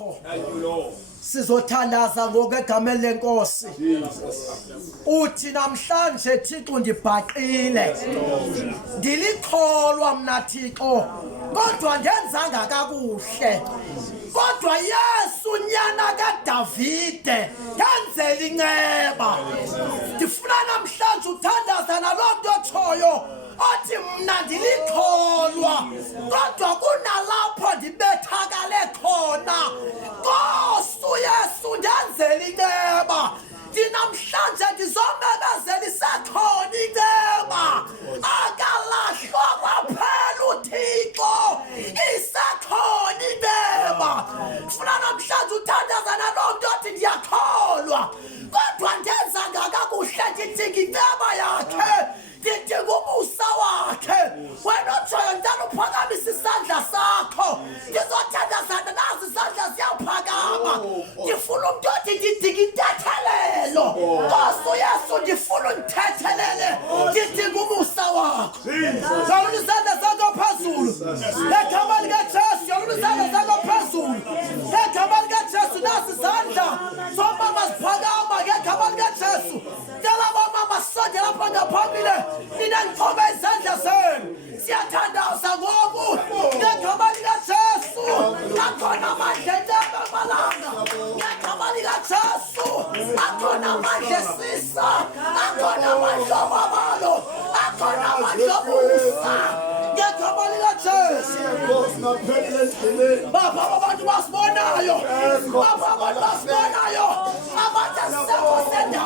Thank you, Lord. Sizothandaza ngokwegameni lenkosi. Uthi namhlanje Thixo ndibhaqile. Ndilikholwa mna Thixo. Kodwa ngenzanga kakuhle. Kodwa Yesu nyana kaDavide yenzela inceba. Ndifuna namhlanje uthandaza naloo nto otshoyo. Othi mna ndilikholwa. Kodwa kunalapho ndibethakale khona. Nkosi Yesu ndenzela inceba. Ndinamhlanje ndizomemezela isekhona inceba. Akalahlwa kwaphela uThixo. Isekhona inceba. Ndifuna namhlanje uthandaza naloo nto othi ndiyakholwa. Kodwa ndenzanga kakuhle ndidinga inceba yakhe. Ndidinga ubusa wakhe. Wena otshoyo ndala uphakamisa isandla sakho. Ndizothandazana nazi isandla siyawuphakama. Ndifuna umntu othi ndidinga intethelelo. Nkosi Yesu ndifuna undithethelele. Ndidinga ubusa wakho. Yolula isandla sakho phezulu. Ngegama likaJesu yolula isandla sakho phezulu. Ngegama likaJesu nasi isandla somama siphakama ngegama likaJesu. Ndala bomama sondela apha ngaphambili. Nina ngiqhobe izandla zenu. Siyathandaza ngoku ngegama likaJesu. Akhona amandla entaba malanga. Ngegama likaJesu. Akhona amandla esisa. Akhona amandla obabalo. Akhona amandla obusa. Ngegama likaJesu. Bapha abantu basibonayo. Bapha abantu basibonayo. Abantu asekho sendaweni.